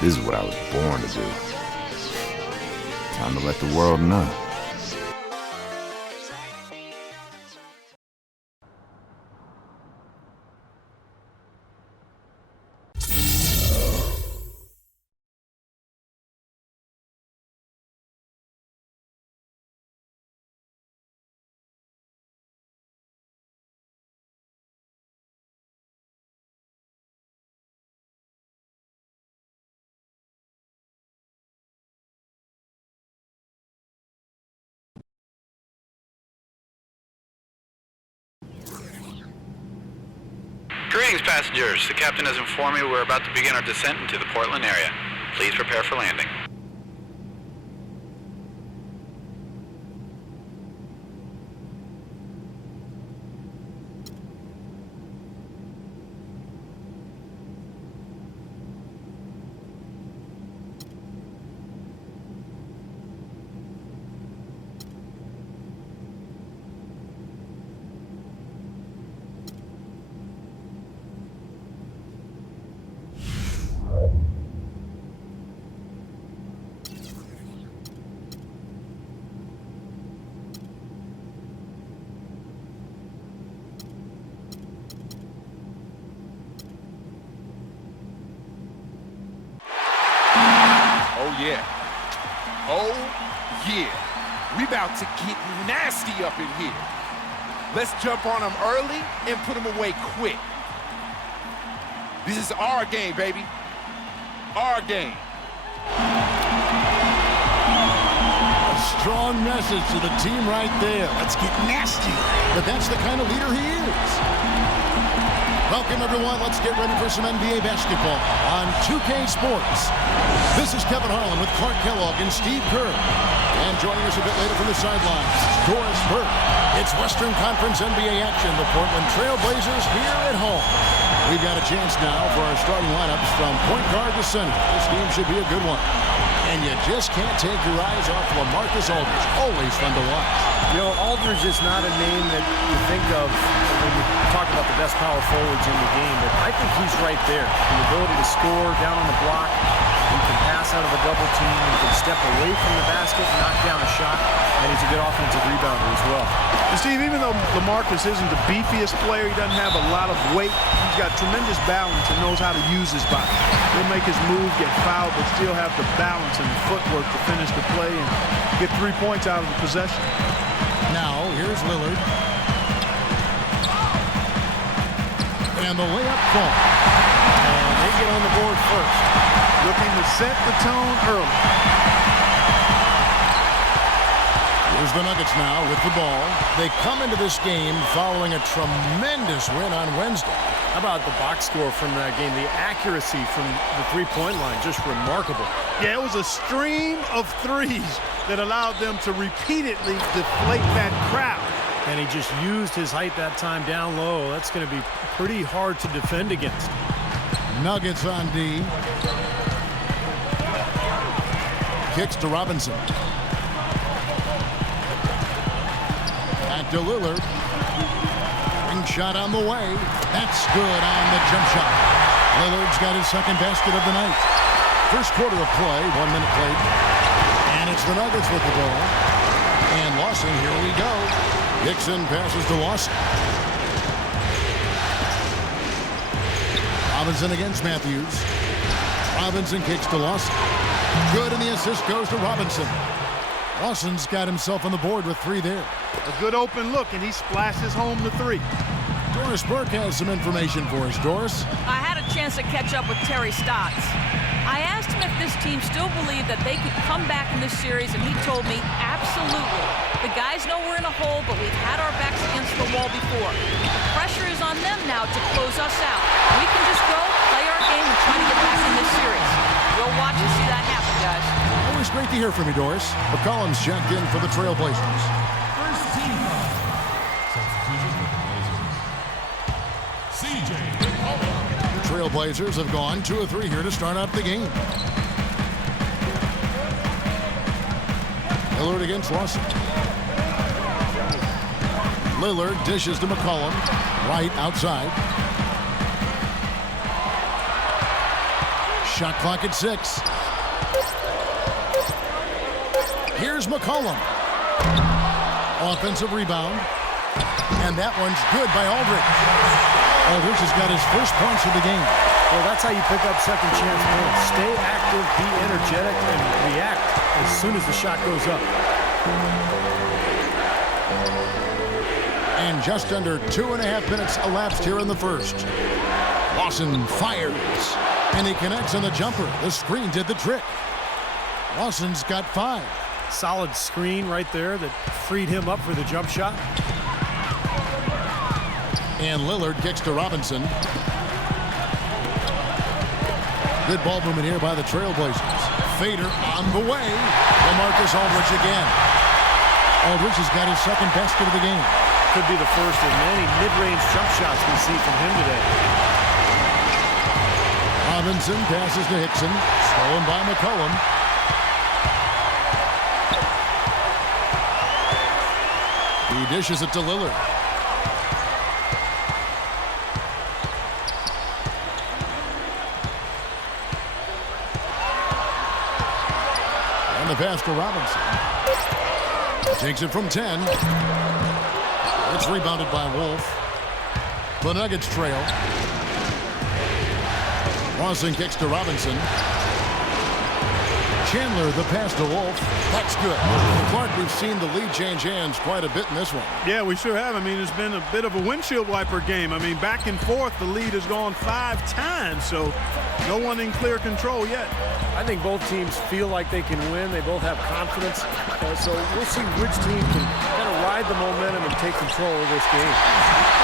This is what I was born to do. Time to let the world know. Greetings, passengers. The captain has informed me we're about to begin our descent into the Portland area. Please prepare for landing. Oh, yeah. We about to get nasty up in here. Let's jump on them early and put them away quick. This is our game, baby. Our game. A strong message to the team right there. Let's get nasty. But that's the kind of leader he is. Welcome, everyone. Let's get ready for some NBA basketball on 2K Sports. This is Kevin Harlan with Clark Kellogg and Steve Kerr. And joining us a bit later from the sidelines, Doris Burke. It's Western Conference NBA action. The Portland Trail Blazers here at home. We've got a chance now for our starting lineups from point guard to center. This game should be a good one. And you just can't take your eyes off LaMarcus Aldridge. Always fun to watch. You know, Aldridge is not a name that you think of when you talk about the best power forwards in the game, but I think he's right there. The ability to score down on the block, he can pass out of a double team, he can step away from the basket, knock down a shot, and he's a good offensive rebounder as well. And Steve, even though LaMarcus isn't the beefiest player, he doesn't have a lot of weight, he's got tremendous balance and knows how to use his body. He'll make his move, get fouled, but still have the balance and the footwork to finish the play and get 3 points out of the possession. Now, here's Lillard. And the layup ball. And they get on the board first. Looking to set the tone early. Here's the Nuggets now with the ball. They come into this game following a tremendous win on Wednesday. How about the box score from that game? The accuracy from the three-point line, just remarkable. Yeah, it was a stream of threes that allowed them to repeatedly deflate that crowd. And he just used his height that time down low. That's going to be pretty hard to defend against. Nuggets on D. Kicks to Robinson. Back to Lillard. Ring shot on the way. That's good on the jump shot. Lillard's got his second basket of the night. First quarter of play, 1 minute played. And it's the Nuggets with the ball. And Lawson, here we go. Dixon passes to Lawson. Robinson against Matthews. Robinson kicks to Lawson. Good, and the assist goes to Robinson. Lawson's got himself on the board with 3 there. A good open look, and he splashes home the 3. Doris Burke has some information for us. Doris? I had a chance to catch up with Terry Stotts. I asked him if this team still believed that they could come back in this series, and he told me, absolutely. The guys know we're in a hole, but we've had our backs against the wall before. The pressure is on them now to close us out. We can just go, play our game, and try to get back in this series. We'll watch and see that happen, guys. Always great to hear from you, Doris. McCollum's checked in for the Trailblazers. First team foul. Substitution for the Blazers. CJ McCollum. The Trailblazers have gone 2 of 3 here to start out the game. Lillard against Lawson. Lillard dishes to McCollum. Right outside. Shot clock at 6. Here's McCollum. Offensive rebound. And that one's good by Aldridge. Aldridge has got his first points of the game. Well, that's how you pick up second chance points. Stay active, be energetic, and react as soon as the shot goes up. And just under 2.5 minutes elapsed here in the first. Lawson fires. And he connects on the jumper. The screen did the trick. Lawson's got 5. Solid screen right there that freed him up for the jump shot. And Lillard kicks to Robinson. Good ball movement here by the Trailblazers. Fader on the way. LaMarcus Aldridge again. Aldridge has got his second basket of the game. Could be the first of many mid-range jump shots we see from him today. Robinson passes to Hickson. Stolen by McCollum. He dishes it to Lillard. And the pass to Robinson. Takes it from 10. It's rebounded by Wolf. The Nuggets trail. Lawson kicks to Robinson. Chandler, the pass to Wolf. That's good. Clark, we've seen the lead change hands quite a bit in this one. Yeah, we sure have. I mean, it's been a bit of a windshield wiper game. I mean, back and forth, the lead has gone 5 times, so no one in clear control yet. I think both teams feel like they can win. They both have confidence. So we'll see which team can kind of ride the momentum and take control of this game.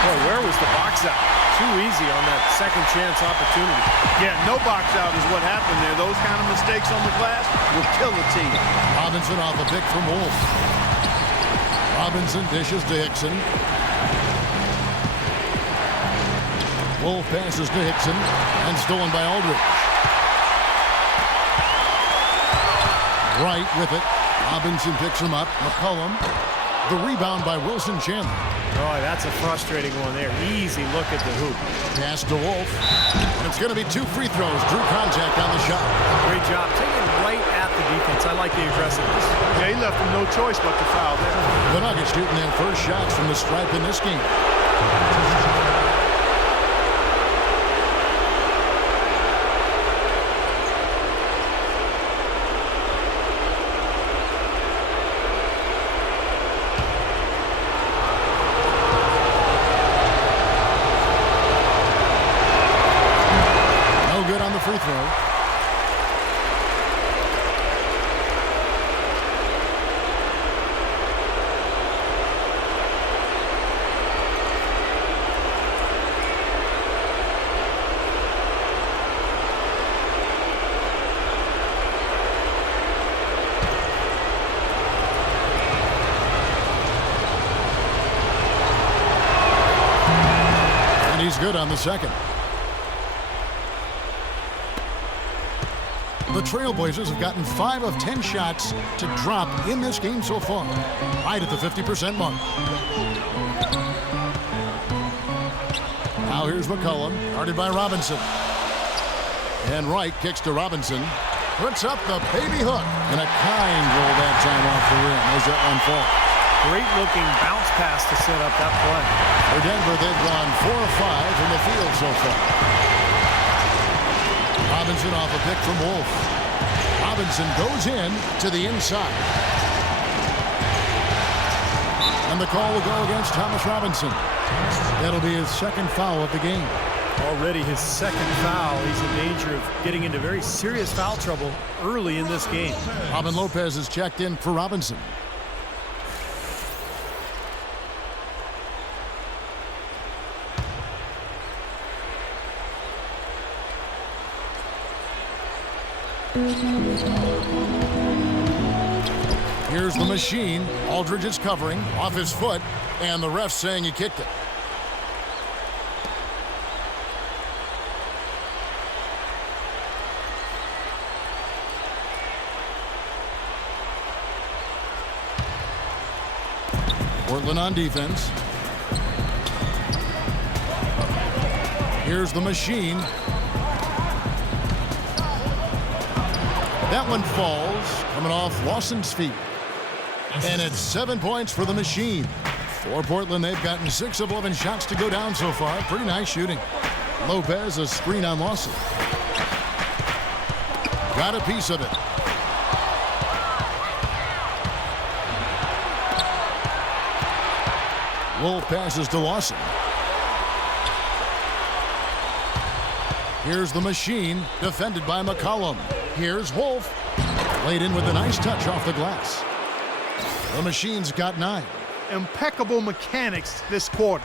Boy, where was the box out? Too easy on that second chance opportunity. Yeah, no box out is what happened there. Those kind of mistakes on the glass will kill a team. Robinson off a pick from Wolf. Robinson dishes to Hickson. Wolf passes to Hickson and stolen by Aldridge. Right with it. Robinson picks him up. McCollum. The rebound by Wilson Chandler. Oh, that's a frustrating one there. Easy look at the hoop. Pass to Wolf. And it's going to be 2 free throws. Drew contact on the shot. Great job. Taking right at the defense. I like the aggressiveness. Yeah, he left him no choice but to foul there. The Nuggets shooting their first shots from the stripe in this game. Free throw. And he's good on the second. The Trailblazers have gotten 5 of 10 shots to drop in this game so far, right at the 50% mark. Now here's McCollum, guarded by Robinson. And Wright kicks to Robinson. puts up the baby hook. And a kind roll that time off the rim as that one falls. Great looking bounce pass to set up that play. For Denver, they've gone 4 of 5 from the field so far. Robinson off a pick from Wolf. Robinson goes in to the inside. And the call will go against Thomas Robinson. That'll be his second foul of the game. Already his second foul. He's in danger of getting into very serious foul trouble early in this game. Robin Lopez is checked in for Robinson. Here's the machine. Aldridge is covering off his foot, and the ref saying he kicked it. Portland on defense. Here's the machine. That one falls, coming off Lawson's feet. And it's 7 points for the machine. For Portland, they've gotten 6 of 11 shots to go down so far. Pretty nice shooting. Lopez, a screen on Lawson. Got a piece of it. Wolf passes to Lawson. Here's the machine, defended by McCollum. Here's Wolf. Laid in with a nice touch off the glass. The machine's got 9. Impeccable mechanics this quarter.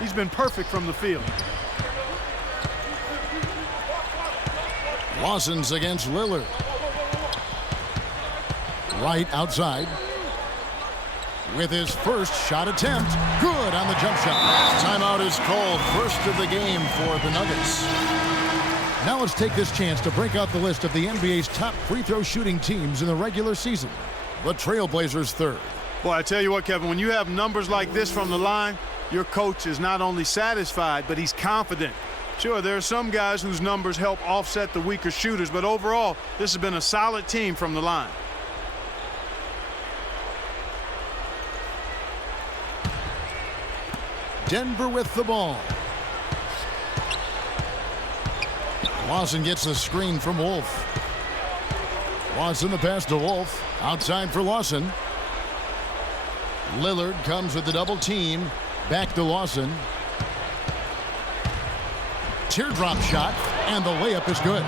He's been perfect from the field. Lawson's against Lillard. Right outside. With his first shot attempt. Good on the jump shot. Timeout is called. First of the game for the Nuggets. Now let's take this chance to break out the list of the NBA's top free throw shooting teams in the regular season. The Trailblazers third. Boy, I tell you what, Kevin, when you have numbers like this from the line, your coach is not only satisfied, but he's confident. Sure, there are some guys whose numbers help offset the weaker shooters, but overall, this has been a solid team from the line. Denver with the ball. Lawson gets the screen from Wolf. Lawson the pass to Wolf. Outside for Lawson. Lillard comes with the double team. Back to Lawson. Teardrop shot, and the layup is good.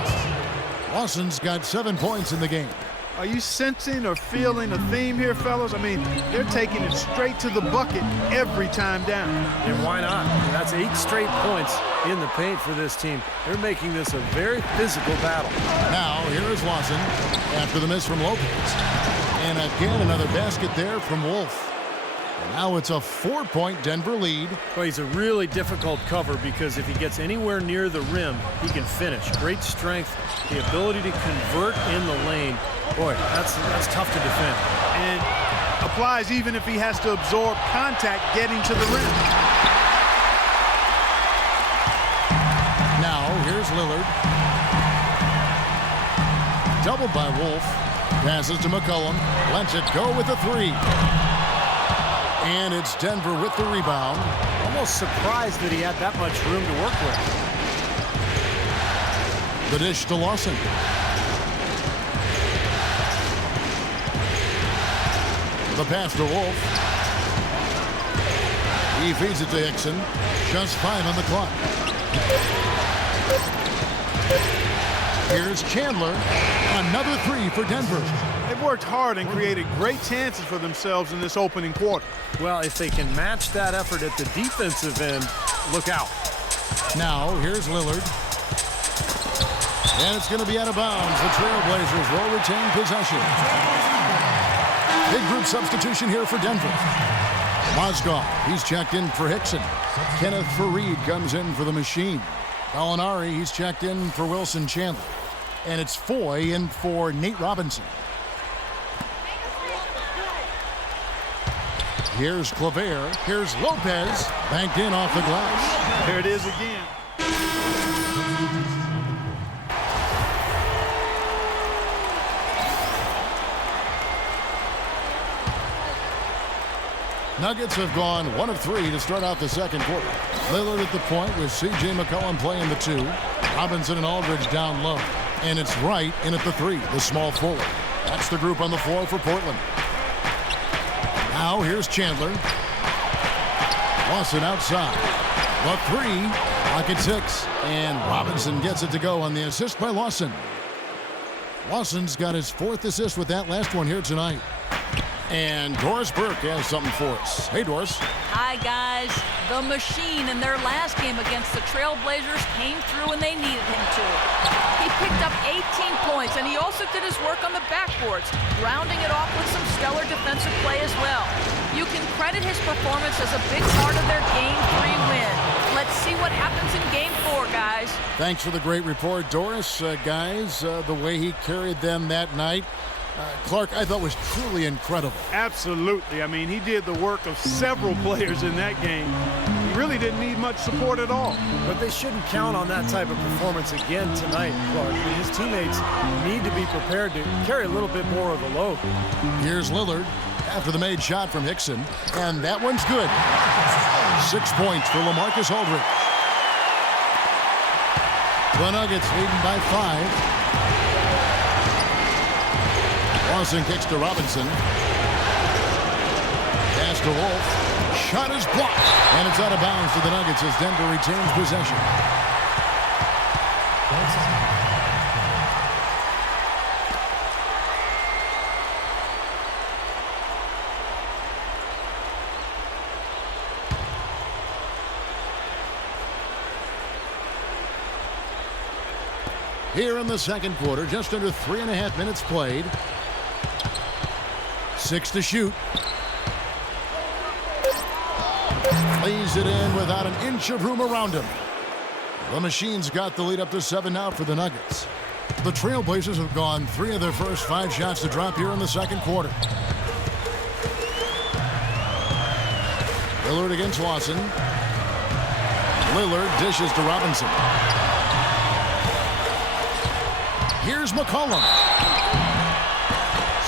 Lawson's got 7 points in the game. Are you sensing or feeling a theme here, fellas? I mean, they're taking it straight to the bucket every time down. And why not? That's 8 straight points in the paint for this team. They're making this a very physical battle. Now, here is Lawson after the miss from Lopez. And again, another basket there from Wolf. Now it's a 4-point Denver lead. Well, he's a really difficult cover because if he gets anywhere near the rim, he can finish. Great strength, the ability to convert in the lane. Boy, that's tough to defend. And applies even if he has to absorb contact getting to the rim. Now, here's Lillard. Doubled by Wolf. Passes to McCollum. Lets it go with a 3. And it's Denver with the rebound. Almost surprised that he had that much room to work with. The dish to Lawson. The pass to Wolf. He feeds it to Hickson. Just 5 on the clock. Here's Chandler. Another 3 for Denver. They've worked hard and created great chances for themselves in this opening quarter. Well, if they can match that effort at the defensive end, look out. Now, here's Lillard. And it's going to be out of bounds. The Trailblazers will retain possession. Big group substitution here for Denver. Mozgov, he's checked in for Hickson. Kenneth Faried comes in for the machine. Gallinari, he's checked in for Wilson Chandler. And it's Foy in for Nate Robinson. Here's Claver. Here's Lopez. Banked in off the glass. There it is again. Nuggets have gone 1 of 3 to start out the second quarter. Lillard at the point with C.J. McCollum playing the 2. Robinson and Aldridge down low. And it's Wright in at the 3, the small forward. That's the group on the floor for Portland. Now here's Chandler. Lawson outside. The 3, pocket 6. And Robinson gets it to go on the assist by Lawson. Lawson's got his 4th assist with that last one here tonight. And Doris Burke has something for us. Hey, Doris. Hi, guys. The Machine in their last game against the Trailblazers came through when they needed him to. He picked up 18 points, and he also did his work on the backboards, rounding it off with some stellar defensive play as well. You can credit his performance as a big part of their Game 3 win. Let's see what happens in Game 4, guys. Thanks for the great report, Doris. Guys, the way he carried them that night, Clark, I thought was truly incredible. Absolutely. I mean, he did the work of several players in that game. He really didn't need much support at all. But they shouldn't count on that type of performance again tonight, Clark. I mean, his teammates need to be prepared to carry a little bit more of the load. Here's Lillard after the made shot from Hickson, and that one's good. 6 points for LaMarcus Aldridge. The Nuggets leading by 5. Lawson kicks to Robinson. Pass to Wolf. Shot is blocked. And it's out of bounds to the Nuggets as Denver retains possession. Here in the second quarter, just under 3.5 minutes played. 6 to shoot. Lays it in without an inch of room around him. The Machine's got the lead up to 7 now for the Nuggets. The Trailblazers have gone 3 of their first 5 shots to drop here in the second quarter. Lillard against Lawson. Lillard dishes to Robinson. Here's McCollum.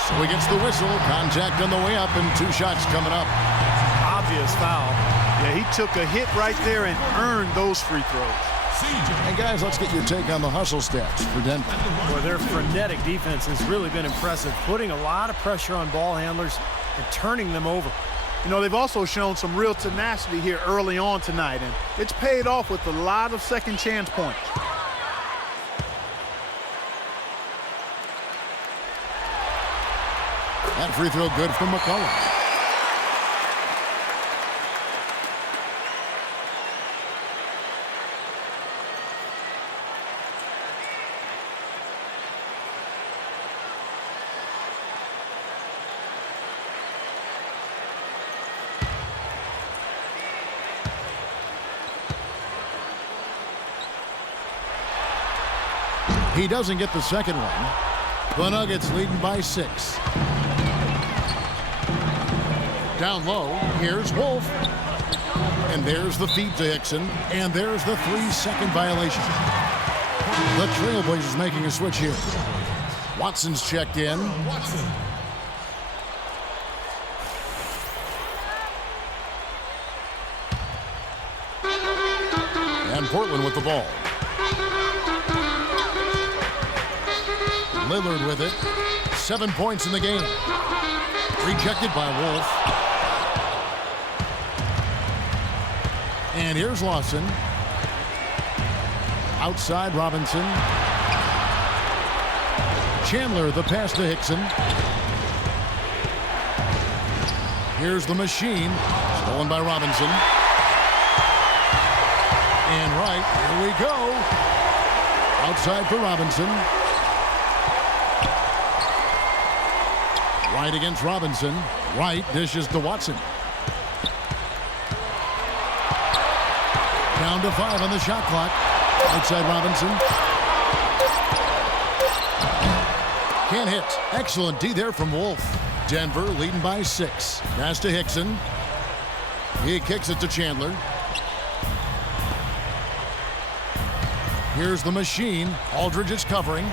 So he gets the whistle. Contact on the way up and 2 shots coming up. Obvious foul. Yeah, he took a hit right there and earned those free throws. Hey, guys, let's get your take on the hustle stats for Denver. Well, their frenetic defense has really been impressive, putting a lot of pressure on ball handlers and turning them over. You know, they've also shown some real tenacity here early on tonight, and it's paid off with a lot of second chance points. That free throw good from McCollum. He doesn't get the second one. The Nuggets leading by 6. Down low, here's Wolf. And there's the feed to Hickson. And there's the 3-second violation. The Trailblazers making a switch here. Watson's checked in. And Portland with the ball. Lillard with it. 7 points in the game. Rejected by Wolf. And here's Lawson. Outside Robinson. Chandler, the pass to Hickson. Here's the Machine. Stolen by Robinson. And right, here we go. Outside for Robinson. Wright against Robinson. Wright dishes to Watson. Down to 5 on the shot clock. Outside Robinson. Can't hit. Excellent D there from Wolf. Denver leading by 6. Pass to Hickson. He kicks it to Chandler. Here's the Machine. Aldridge is covering.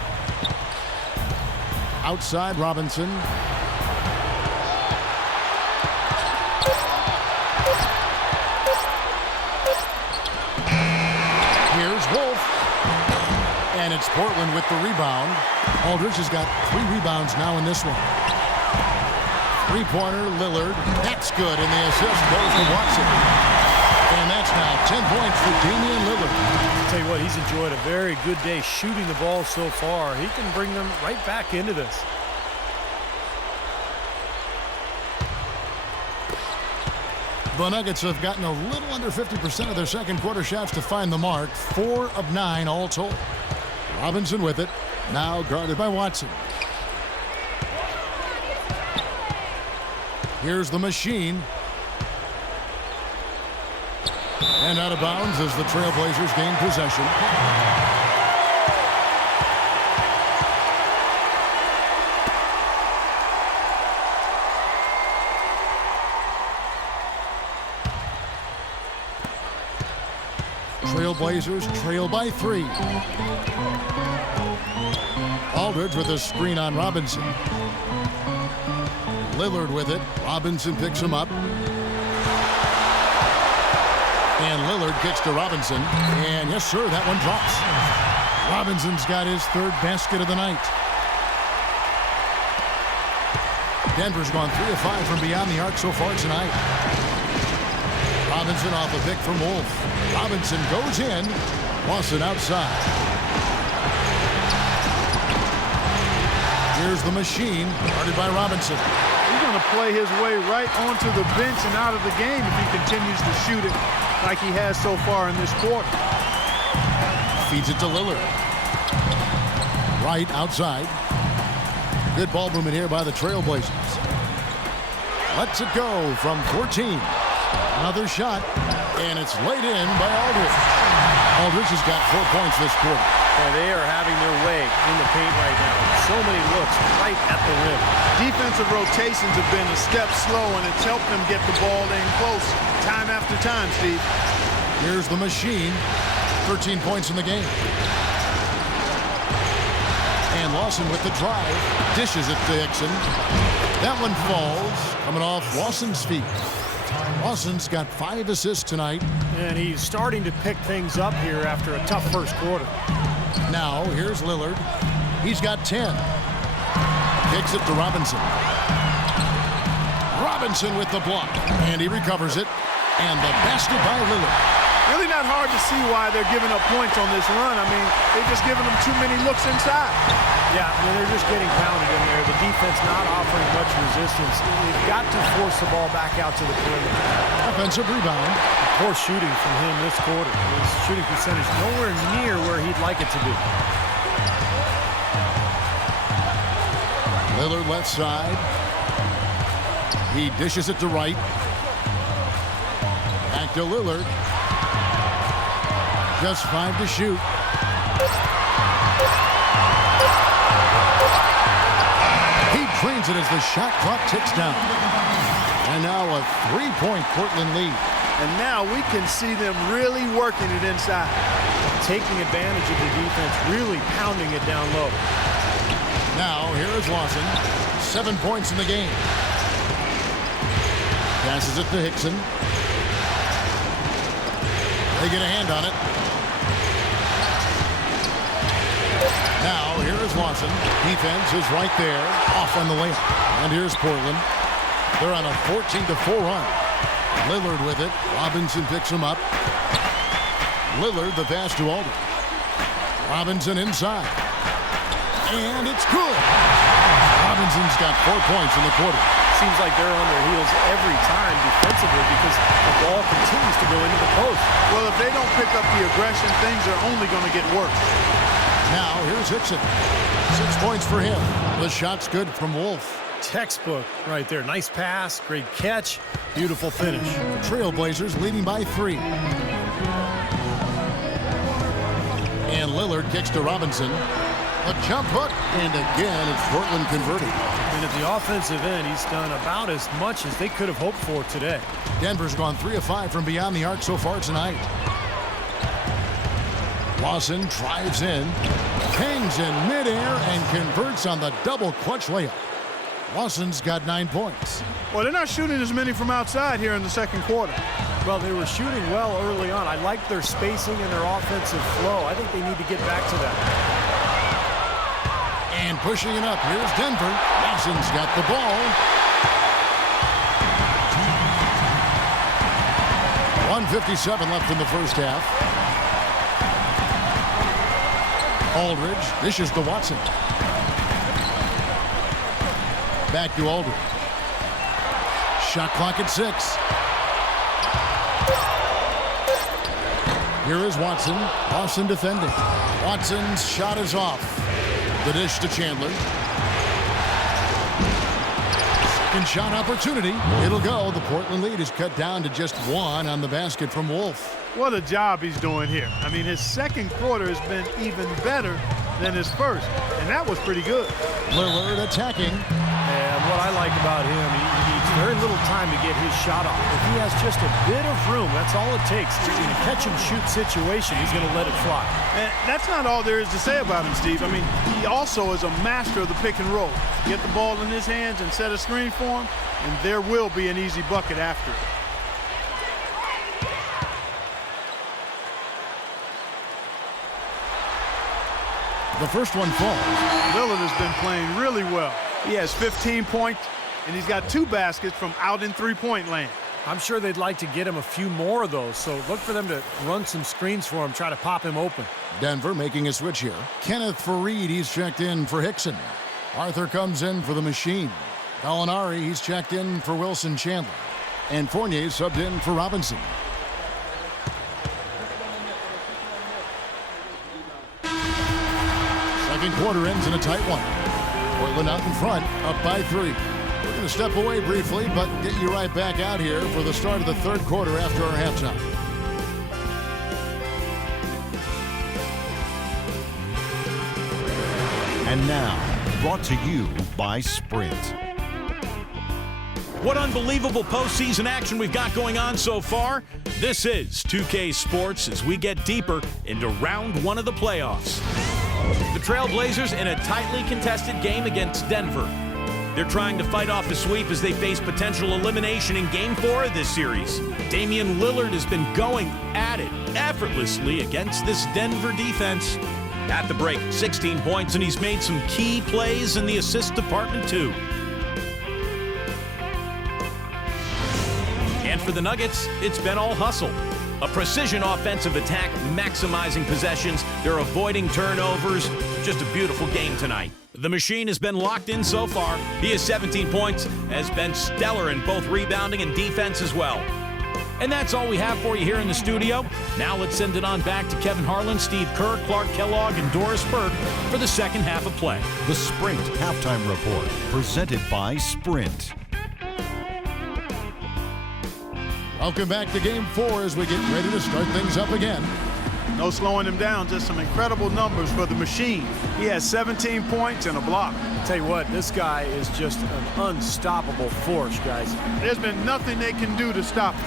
Outside Robinson. It's Portland with the rebound. Aldridge has got 3 rebounds now in this one. Three-pointer, Lillard. That's good, and the assist goes to Watson. And that's now 10 points for Damian Lillard. I'll tell you what, he's enjoyed a very good day shooting the ball so far. He can bring them right back into this. The Nuggets have gotten a little under 50% of their second quarter shots to find the mark. 4 of 9 all told. Robinson with it. Now guarded by Watson. Here's the machine. And out of bounds as the Trailblazers gain possession. Trailblazers trail by 3. Aldridge with a screen on Robinson. Lillard with it. Robinson picks him up. And Lillard kicks to Robinson. And yes, sir, that one drops. Robinson's got his 3rd basket of the night. Denver's gone 3 of 5 from beyond the arc so far tonight. Robinson off a pick from Wolf. Robinson goes in. Lawson outside. Here's the machine, guarded by Robinson. He's going to play his way right onto the bench and out of the game if he continues to shoot it like he has so far in this quarter. Feeds it to Lillard. Right outside. Good ball movement here by the Trailblazers. Lets it go from 14. Another shot, and it's laid in by Aldridge. Aldridge has got 4 points this quarter. Yeah, they are having their way in the paint right now. So many looks right at the rim. Defensive rotations have been a step slow, and it's helped them get the ball in close time after time, Steve. Here's the machine. 13 points in the game. And Lawson with the drive. Dishes it to Hickson. That one falls, coming off Lawson's feet. Lawson's got 5 assists tonight. And he's starting to pick things up here after a tough first quarter. Now, here's Lillard. He's got 10. Kicks it to Robinson. Robinson with the block. And he recovers it. And the basket by Lillard. Really not hard to see why they're giving up points on this run. I mean, they're just giving them too many looks inside. Yeah, I mean, they're just getting pounded in there. The defense not offering much resistance. They've got to force the ball back out to the perimeter. Offensive rebound. Poor shooting from him this quarter. His shooting percentage nowhere near where he'd like it to be. Lillard left side. He dishes it to right. Back to Lillard. Just 5 to shoot. He drains it as the shot clock ticks down. And now a 3-point Portland lead. And now we can see them really working it inside. Taking advantage of the defense, really pounding it down low. Now, here is Lawson. 7 points in the game. Passes it to Hickson. They get a hand on it. Now, here is Lawson. Defense is right there, off on the layup. And here's Portland. They're on a 14-4 run. Lillard with it. Robinson picks him up. Lillard, the pass to Aldridge. Robinson inside. And it's good. Robinson's got 4 points in the quarter. Seems like they're on their heels every time defensively because the ball continues to go into the post. Well, if they don't pick up the aggression, things are only going to get worse. Now, here's Hickson. 6 points for him. The shot's good from Wolf. Textbook right there. Nice pass, great catch, beautiful finish. Trailblazers leading by 3. And Lillard kicks to Robinson. A jump hook, and again, it's Portland converting. And at the offensive end, he's done about as much as they could have hoped for today. Denver's gone 3 of 5 from beyond the arc so far tonight. Lawson drives in, hangs in midair, and converts on the double clutch layup. Lawson's got 9 points. Well, they're not shooting as many from outside here in the second quarter. Well, they were shooting well early on. I like their spacing and their offensive flow. I think they need to get back to that. And pushing it up, here's Denver. Watson's got the ball. 1:57 left in the first half. Aldridge dishes to Watson. Back to Aldridge. Shot clock at 6. Here is Watson. Boston defending. Watson's shot is off. The dish to Chandler. Second shot opportunity. It'll go. The Portland lead is cut down to just 1 on the basket from Wolf. What a job he's doing here. I mean, his second quarter has been even better than his first, and that was pretty good. Lillard attacking. And what I like about him, he needs very little time to get his shot off. If he has just a bit of room, that's all it takes. In a catch-and-shoot situation, he's going to let it fly. And that's not all there is to say about him, Steve. I mean, he also is a master of the pick and roll. Get the ball in his hands and set a screen for him, and there will be an easy bucket after it. The first one falls. Lillard has been playing really well. He has 15 points, and he's got 2 baskets from out in three-point land. I'm sure they'd like to get him a few more of those, so look for them to run some screens for him, try to pop him open. Denver making a switch here. Kenneth Faried, he's checked in for Hickson. Arthur comes in for the Machine. Gallinari, he's checked in for Wilson Chandler. And Fournier subbed in for Robinson. Second quarter ends in a tight one. Portland out in front, up by 3. We're going to step away briefly, but get you right back out here for the start of the third quarter after our halftime. And now, brought to you by Sprint. What unbelievable postseason action we've got going on so far. This is 2K Sports as we get deeper into round 1 of the playoffs. The Trailblazers in a tightly contested game against Denver. They're trying to fight off a sweep as they face potential elimination in Game 4 of this series. Damian Lillard has been going at it effortlessly against this Denver defense. At the break, 16 points, and he's made some key plays in the assist department too. And for the Nuggets, it's been all hustle. A precision offensive attack, maximizing possessions. They're avoiding turnovers. Just a beautiful game tonight. The Machine has been locked in so far. He has 17 points, has been stellar in both rebounding and defense as well. And that's all we have for you here in the studio. Now let's send it on back to Kevin Harlan, Steve Kerr, Clark Kellogg, and Doris Burke for the second half of play. The Sprint Halftime Report, presented by Sprint. Welcome back to Game 4 as we get ready to start things up again. No slowing him down, just some incredible numbers for the Machine. He has 17 points and a block. I'll tell you what, this guy is just an unstoppable force, guys. There's been nothing they can do to stop him.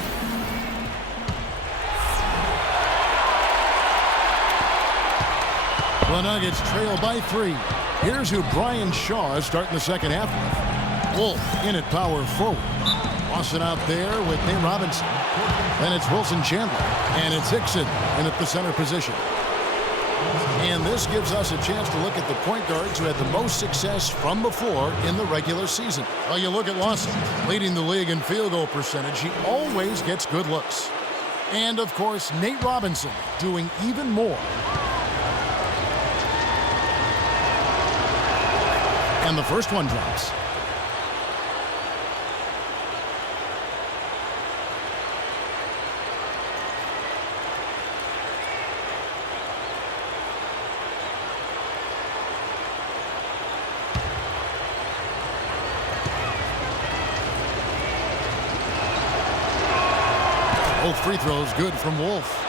The Nuggets trail by 3. Here's who Brian Shaw is starting the second half with. Wolf in at power forward. Austin out there with Nate Robinson. Then it's Wilson Chandler. And it's Hickson in at the center position. And this gives us a chance to look at the point guards who had the most success from before in the regular season. Well, you look at Lawson, leading the league in field goal percentage. He always gets good looks. And, of course, Nate Robinson doing even more. And the first one drops. Both free throws good from Wolf.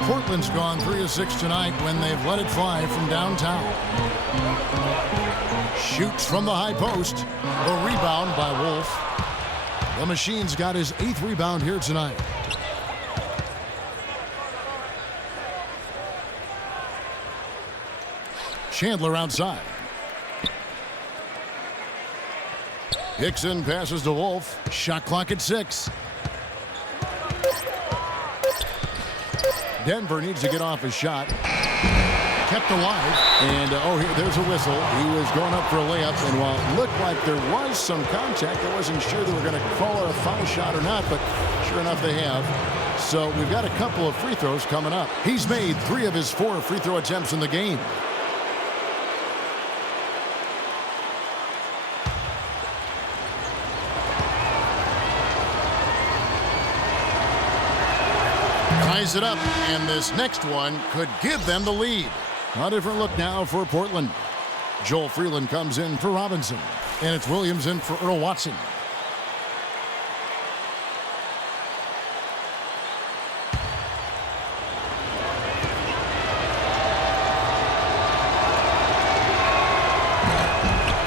Portland's gone 3 of 6 tonight when they've let it fly from downtown. Shoots from the high post. The rebound by Wolf. The Machine's got his 8th rebound here tonight. Chandler outside. Hickson passes to Wolf. Shot clock at 6. Denver needs to get off his shot. kept alive. And, there's a whistle. He was going up for a layup. And while it looked like there was some contact, I wasn't sure they were going to call it a foul shot or not, but sure enough they have. So we've got a couple of free throws coming up. He's made 3 of his 4 free throw attempts in the game. Ties it up, and this next one could give them the lead. A different look now for Portland. Joel Freeland comes in for Robinson, and it's Williams in for Earl Watson.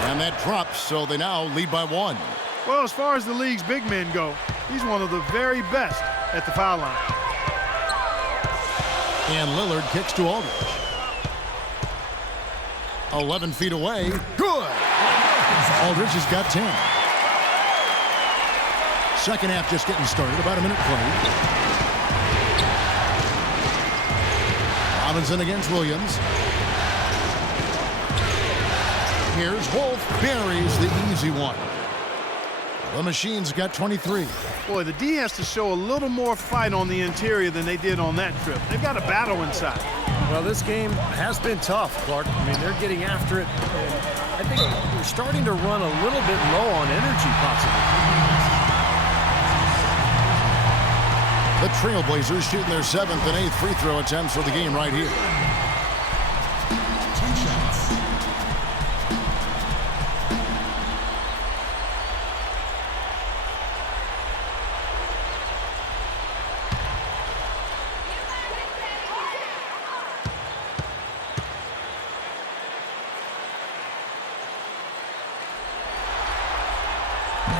And that drops, so they now lead by 1. Well, as far as the league's big men go, he's one of the very best at the foul line. And Lillard kicks to Aldridge. 11 feet away. Good! Aldridge has got 10. Second half just getting started. About a minute played. Robinson against Williams. Here's Wolf. Buries the easy one. The Machine's got 23. Boy, the D has to show a little more fight on the interior than they did on that trip. They've got a battle inside. Well, this game has been tough, Clark. I mean, they're getting after it. And I think they're starting to run a little bit low on energy, possibly. The Trailblazers shooting their 7th and 8th free throw attempts for the game right here. 2 shots.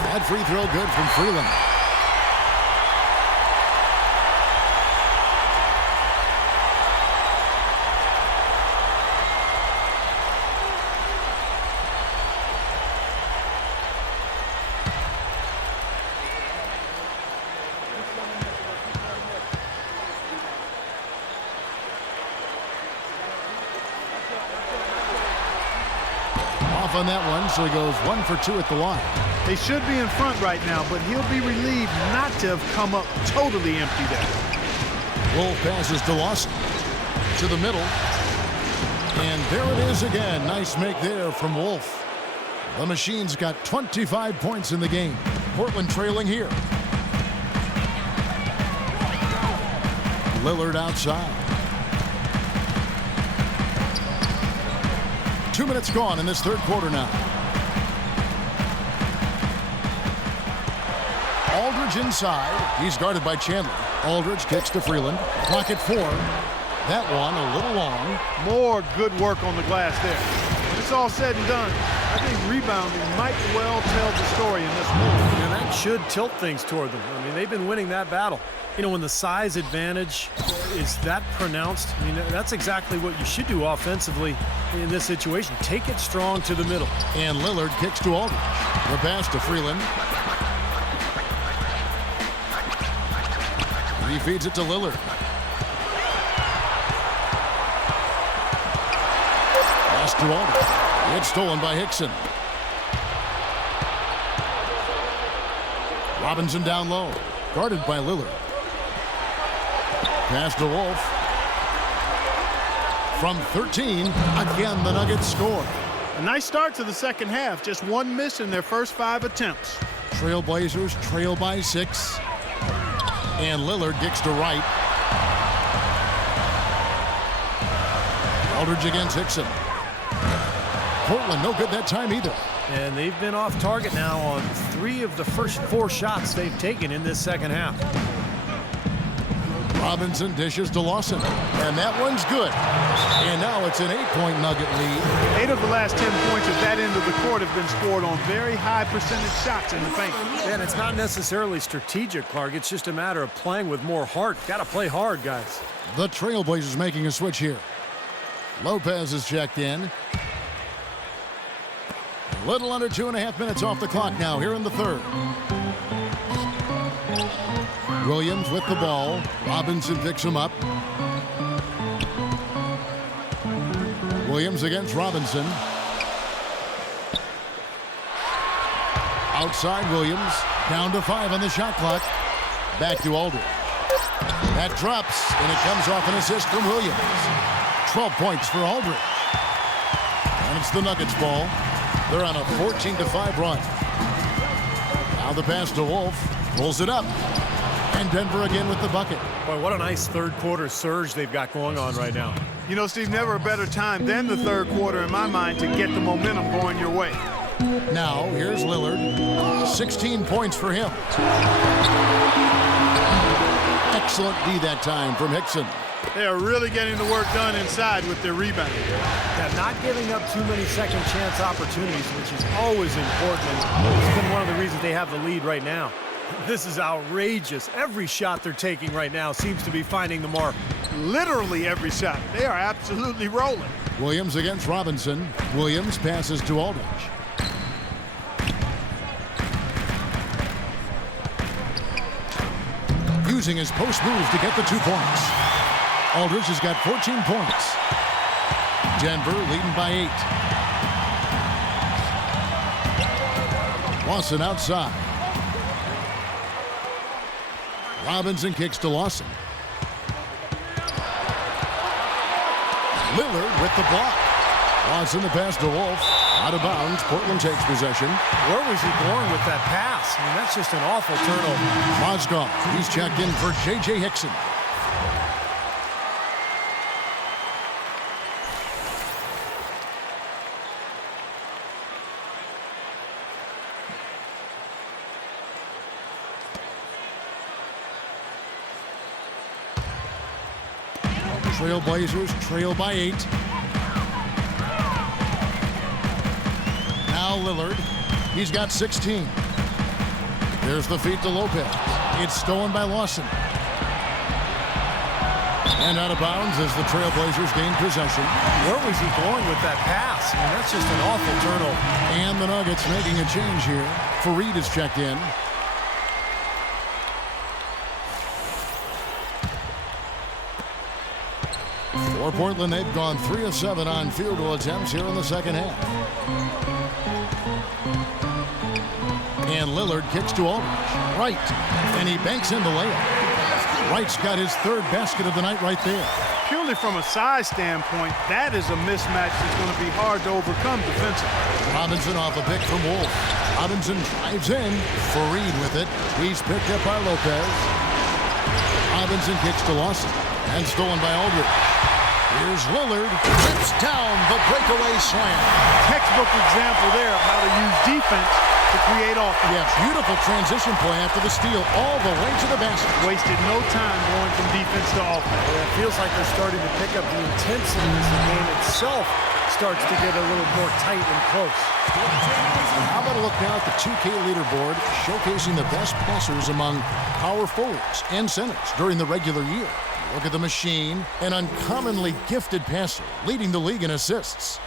That free throw good from Freeland. Off on that one, so he goes 1 for 2 at the line. They should be in front right now, but he'll be relieved not to have come up totally empty there. Wolf passes to Lawson. To the middle. And there it is again. Nice make there from Wolf. The Machine's got 25 points in the game. Portland trailing here. Lillard outside. 2 minutes gone in this third quarter now. Aldridge inside. He's guarded by Chandler. Aldridge kicks to Freeland. Clock at 4. That one a little long. More good work on the glass there. When it's all said and done, I think rebounding might well tell the story in this one. And that should tilt things toward them. I mean, they've been winning that battle. You know, when the size advantage is that pronounced, I mean, that's exactly what you should do offensively in this situation. Take it strong to the middle. And Lillard kicks to Aldridge. The pass to Freeland. He feeds it to Lillard. Pass to Aldridge. It's stolen by Hickson. Robinson down low. Guarded by Lillard. Pass to Wolf. From 13, again the Nuggets score. A nice start to the second half. Just 1 miss in their first 5 attempts. Trailblazers trail by 6. And Lillard kicks to right. Aldridge against Hickson. Portland no good that time either. And they've been off target now on 3 of the first 4 shots they've taken in this second half. Robinson dishes to Lawson. And that one's good. And now it's an 8-point Nugget lead. 8 of the last 10 points at that end of the court have been scored on very high percentage shots in the paint. And it's not necessarily strategic, Clark. It's just a matter of playing with more heart. Got to play hard, guys. The Trailblazers making a switch here. Lopez is checked in. A little under 2.5 minutes off the clock now here in the third. Williams with the ball. Robinson picks him up. Williams against Robinson. Outside Williams. Down to 5 on the shot clock. Back to Aldridge. That drops, and it comes off an assist from Williams. 12 points for Aldridge. And it's the Nuggets ball. They're on a 14-5 run. Now the pass to Wolf. Pulls it up. And Denver again with the bucket. Boy, what a nice third-quarter surge they've got going on right now. You know, Steve, never a better time than the third quarter in my mind to get the momentum going your way. Now, here's Lillard. 16 points for him. Excellent D that time from Hickson. They are really getting the work done inside with their rebounding. Yeah, not giving up too many second-chance opportunities, which is always important. And it's been one of the reasons they have the lead right now. This is outrageous. Every shot they're taking right now seems to be finding the mark. Literally every shot. They are absolutely rolling. Williams against Robinson. Williams passes to Aldridge. Using his post move to get the 2 points. Aldridge has got 14 points. Denver leading by 8. Lawson outside. Robinson kicks to Lawson. Lillard with the block. Lawson the pass to Wolf. Out of bounds. Portland takes possession. Where was he going with that pass? I mean, that's just an awful turnover. Mozgov, he's checked in for J.J. Hickson. Trailblazers trail by 8. Now Lillard. He's got 16. There's the feed to Lopez. It's stolen by Lawson. And out of bounds as the Trailblazers gain possession. Where was he going with that pass? I mean, that's just an awful turnover. And the Nuggets making a change here. Fareed is checked in. For Portland, they've gone 3 of 7 on field goal attempts here in the second half. And Lillard kicks to Aldridge. Right. And he banks in the layup. Wright's got his 3rd basket of the night right there. Purely from a size standpoint, that is a mismatch that's going to be hard to overcome defensively. Robinson off a pick from Wolf. Robinson drives in. Fareed with it. He's picked up by Lopez. Robinson kicks to Lawson. And stolen by Aldridge. Here's Lillard, rips down the breakaway slam. Textbook example there of how to use defense to create offense. Yeah, beautiful transition play after the steal all the way to the basket. Wasted no time going from defense to offense. Yeah, it feels like they're starting to pick up the intensity as the game itself starts to get a little more tight and close. How about a look now at the 2K leaderboard showcasing the best passers among power forwards and centers during the regular year. Look at the machine, an uncommonly gifted passer, leading the league in assists.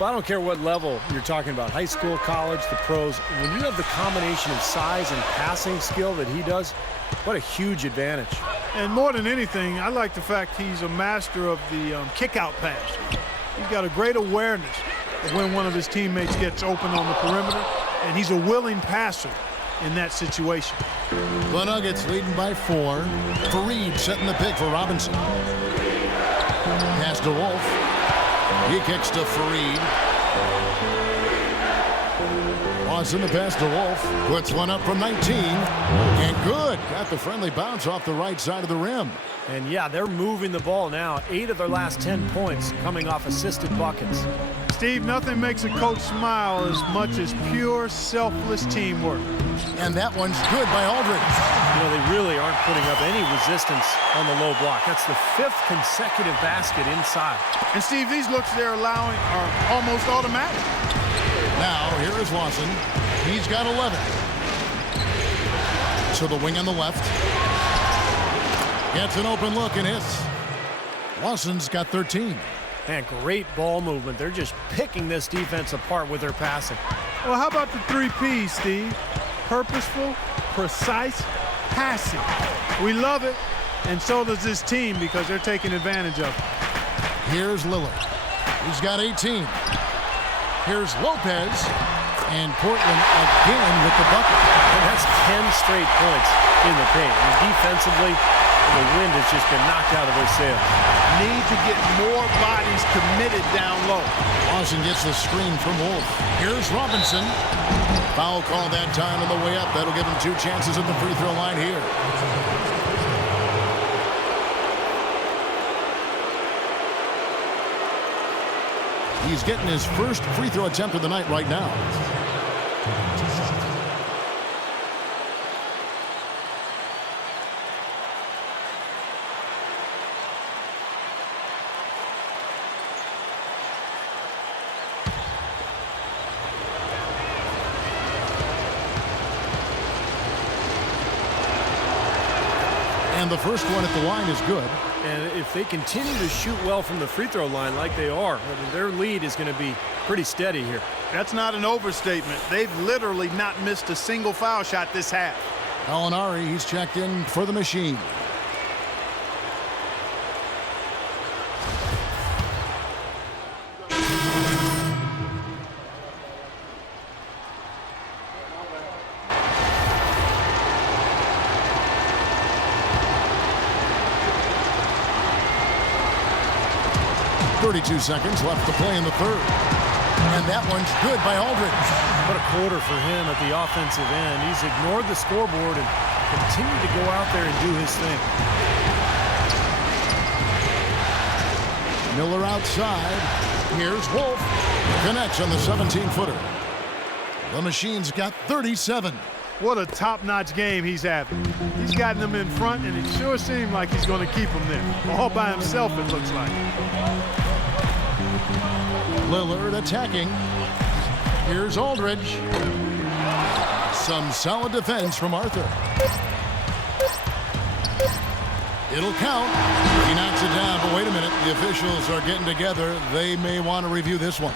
Well, I don't care what level you're talking about, high school, college, the pros. When you have the combination of size and passing skill that he does, what a huge advantage. And more than anything, I like the fact he's a master of the kick-out pass. He's got a great awareness of when one of his teammates gets open on the perimeter, and he's a willing passer in that situation. The Nuggets leading by 4. Fareed setting the pick for Robinson. Pass to Wolf. He kicks to Fareed. Lawson the pass to Wolf. Puts one up from 19. And good. Got the friendly bounce off the right side of the rim. And yeah, they're moving the ball now. 8 of their last 10 points coming off assisted buckets. Steve, nothing makes a coach smile as much as pure, selfless teamwork. And that one's good by Aldridge. You know, they really aren't putting up any resistance on the low block. That's the 5th consecutive basket inside. And Steve, these looks they're allowing are almost automatic. Now, here is Lawson. He's got 11. To the wing on the left. Gets an open look and hits. Lawson's got 13. Man, great ball movement. They're just picking this defense apart with their passing. Well, how about the 3 P's, Steve? Purposeful, precise, passing. We love it, and so does this team because they're taking advantage of it. Here's Lillard. He's got 18. Here's Lopez. And Portland again with the bucket. And that's 10 straight points in the paint. And defensively, the wind has just been knocked out of their sails. Need to get more bodies committed down low. Lawson gets the screen from Wolf. Here's Robinson. Foul call that time on the way up. That'll give him 2 chances at the free throw line here. He's getting his first free throw attempt of the night right now. And the first one at the line is good. And if they continue to shoot well from the free throw line like they are, I mean, their lead is going to be pretty steady here. That's not an overstatement. They've literally not missed a single foul shot this half. Gallinari, he's checked in for the machine. Seconds left to play in the third. And that one's good by Aldridge. What a quarter for him at the offensive end. He's ignored the scoreboard and continued to go out there and do his thing. Miller outside. Here's Wolf. Connects on the 17-footer. The Machine's got 37. What a top-notch game he's having. He's gotten them in front, and it sure seemed like he's going to keep them there. All by himself, it looks like. Lillard attacking. Here's Aldridge. Some solid defense from Arthur. It'll count. He knocks it down, but wait a minute. The officials are getting together. They may want to review this one.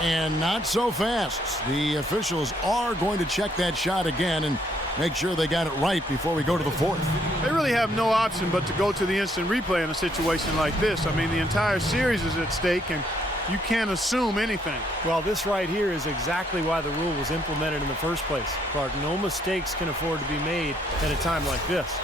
And not so fast. The officials are going to check that shot again and make sure they got it right before we go to the fourth. They really have no option but to go to the instant replay in a situation like this. I mean, the entire series is at stake, and you can't assume anything. Well, this right here is exactly why the rule was implemented in the first place. Clark, no mistakes can afford to be made at a time like this.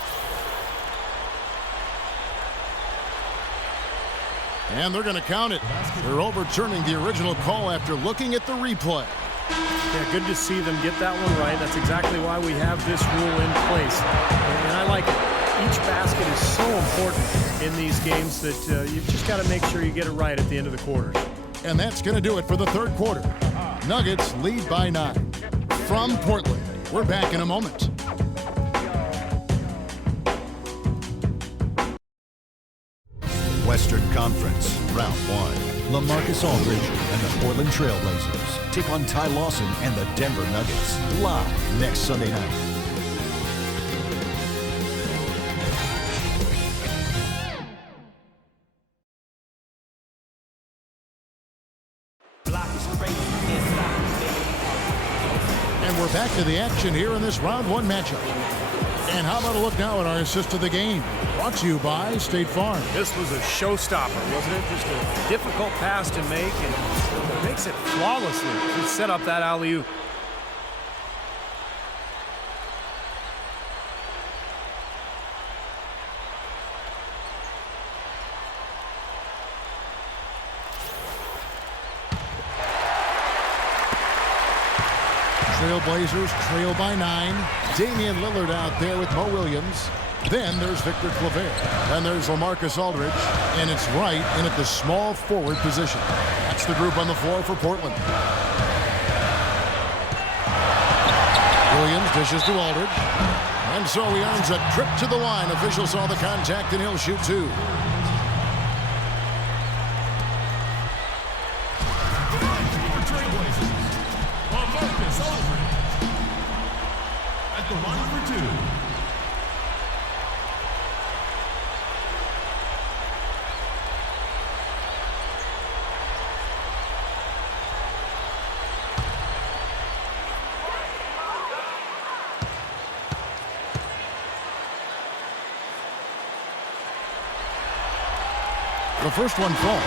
And they're going to count it. They're overturning the original call after looking at the replay. Yeah, good to see them get that one right. That's exactly why we have this rule in place. And I like it. Each basket is so important in these games that you've just got to make sure you get it right at the end of the quarters. And that's going to do it for the third quarter. Nuggets lead by 9. From Portland, we're back in a moment. Western Conference, Round 1. LaMarcus Aldridge and the Portland Trail Blazers take on Ty Lawson and the Denver Nuggets live next Sunday night. And we're back to the action here in this Round 1 matchup. And how about a look now at our assist of the game? Brought to you by State Farm. This was a showstopper, wasn't it? Just a difficult pass to make, and makes it flawlessly. He set up that alley-oop. Trailblazers trail by 9. Damian Lillard out there with Mo Williams. Then there's Victor Claver. Then there's LaMarcus Aldridge. And it's Wright in at the small forward position. That's the group on the floor for Portland. Williams dishes to Aldridge. And so he earns a trip to the line. Official saw the contact and he'll shoot 2. At the line for 2. The first one falls.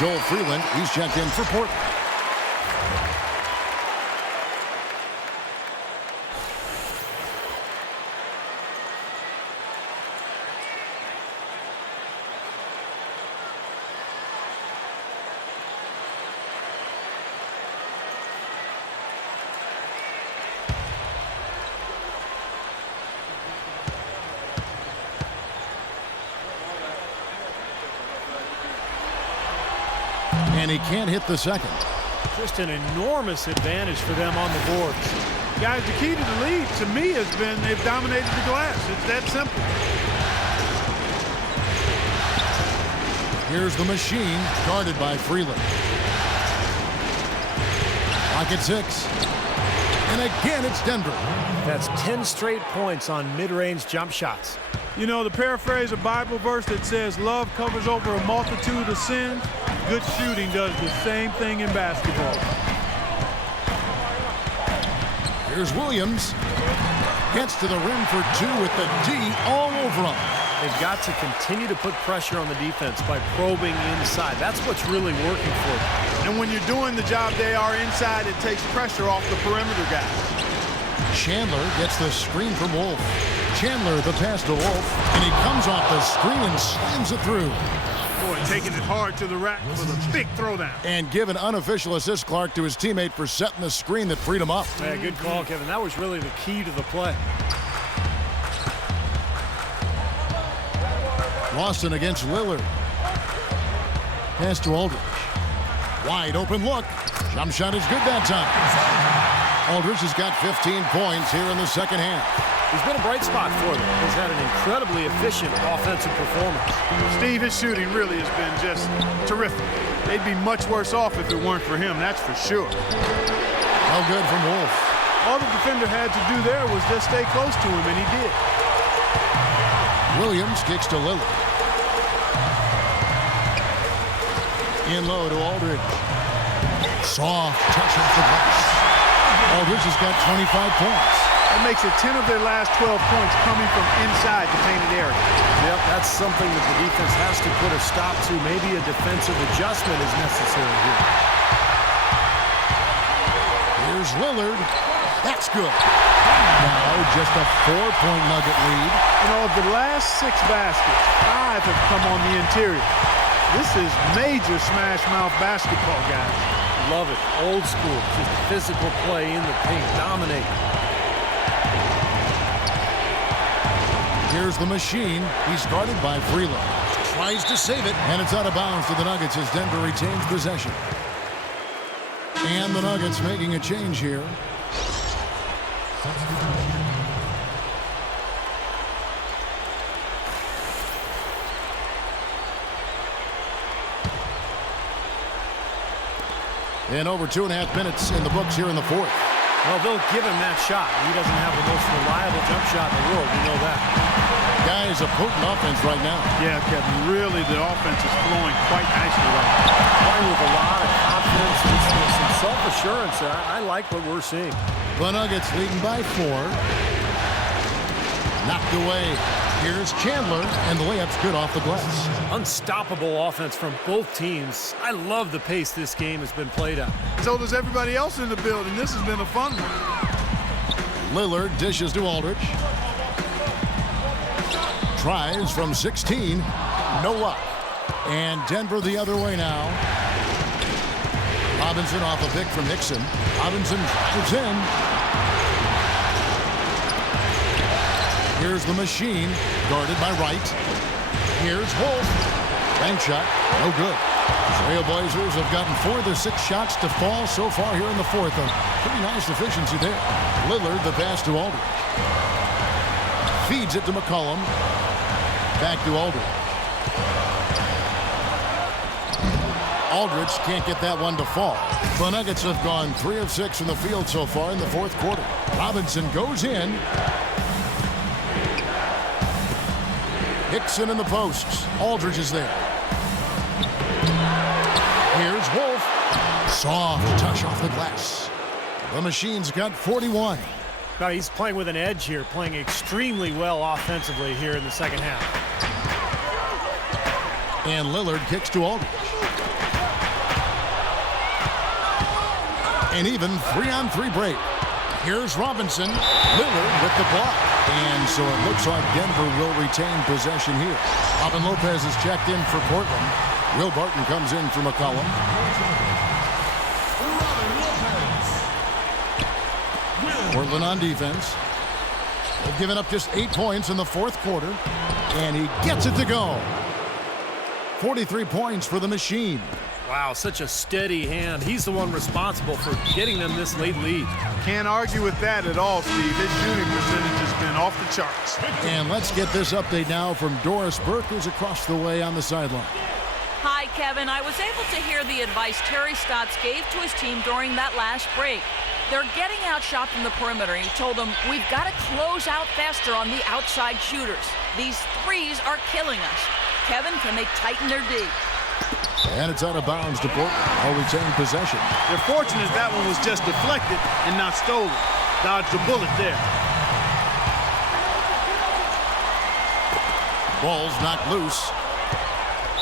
Joel Freeland, he's checked in for Portland. And he can't hit the second. Just an enormous advantage for them on the boards. Guys, the key to the lead, to me, has been they've dominated the glass. It's that simple. Here's the machine, guarded by Freeland. Clock at 6. And again, it's Denver. That's 10 straight points on mid-range jump shots. You know, the paraphrase a Bible verse that says love covers over a multitude of sins. Good shooting does the same thing in basketball. Here's Williams. Gets to the rim for 2 with the D all over him. They've got to continue to put pressure on the defense by probing inside. That's what's really working for them. And when you're doing the job they are inside, it takes pressure off the perimeter guys. Chandler gets the screen from Wolf. Chandler the pass to Wolf, and he comes off the screen and slams it through. Boy, taking it hard to the rack for the big throwdown. And give an unofficial assist, Clark, to his teammate for setting the screen that freed him up. Yeah, good call, Kevin. That was really the key to the play. Lawson against Lillard. Pass to Aldridge. Wide open look. Jump shot is good that time. Aldridge has got 15 points here in the second half. He's been a bright spot for them. He's had an incredibly efficient offensive performance. Steve, his shooting really has been just terrific. They'd be much worse off if it weren't for him, that's for sure. Well, good from Wolf. All the defender had to do there was just stay close to him, and he did. Williams kicks to Lillard. In low to Aldridge. Soft touch off the glass. Aldridge has got 25 points. That makes it 10 of their last 12 points coming from inside the painted area. Yep, that's something that the defense has to put a stop to. Maybe a defensive adjustment is necessary here. Here's Lillard. That's good. Now just a 4-point Nugget lead. You know, of the last 6 baskets, 5 have come on the interior. This is major smash mouth basketball, guys. Love it. Old school. Just physical play in the paint. Dominate. Here's the machine. He's guarded by Freeland. Tries to save it, and it's out of bounds to the Nuggets as Denver retains possession. And the Nuggets making a change here. And over 2.5 minutes in the books here in the fourth. Well, they'll give him that shot. He doesn't have the most reliable jump shot in the world. We know that. Guys, a potent offense right now. Yeah, Kevin, really the offense is flowing quite nicely right now. Playing with a lot of confidence and some self-assurance. I like what we're seeing. The Nuggets leading by 4. Knocked away. Here's Chandler, and the layup's good off the glass. Unstoppable offense from both teams. I love the pace this game has been played at. So does everybody else in the building. This has been a fun one. Lillard dishes to Aldridge. Tries from 16. No luck. And Denver the other way now. Robinson off a pick from Hickson. Robinson drives in. Here's the machine, guarded by Wright. Here's Wolf. Bank shot, no good. Trailblazers have gotten 4 of their 6 shots to fall so far here in the fourth. A pretty nice efficiency there. Lillard, the pass to Aldridge. Feeds it to McCollum. Back to Aldridge. Aldridge can't get that one to fall. The Nuggets have gone 3 of 6 from the field so far in the fourth quarter. Robinson goes in. Hickson in the posts. Aldridge is there. Here's Wolf. Soft touch off the glass. The machine's got 41. Now he's playing with an edge here, playing extremely well offensively here in the second half. And Lillard kicks to Aldridge. An even 3-on-3 break. Here's Robinson. Lillard with the block. And so it looks like Denver will retain possession here. Robin Lopez is checked in for Portland. Will Barton comes in for McCollum. Portland on defense. They've given up just 8 points in the fourth quarter. And he gets it to go. 43 points for the machine. Wow, such a steady hand. He's the one responsible for getting them this late lead. Can't argue with that at all, Steve. His shooting percentage has been off the charts. And let's get this update now from Doris Burke, who's across the way on the sideline. Hi, Kevin. I was able to hear the advice Terry Stotts gave to his team during that last break. They're getting outshot from the perimeter. He told them, we've got to close out faster on the outside shooters. These threes are killing us. Kevin, can they tighten their D? And it's out of bounds to Portland. I'll retain possession. They're fortunate that one was just deflected and not stolen. Dodged a bullet there. Ball's knocked loose.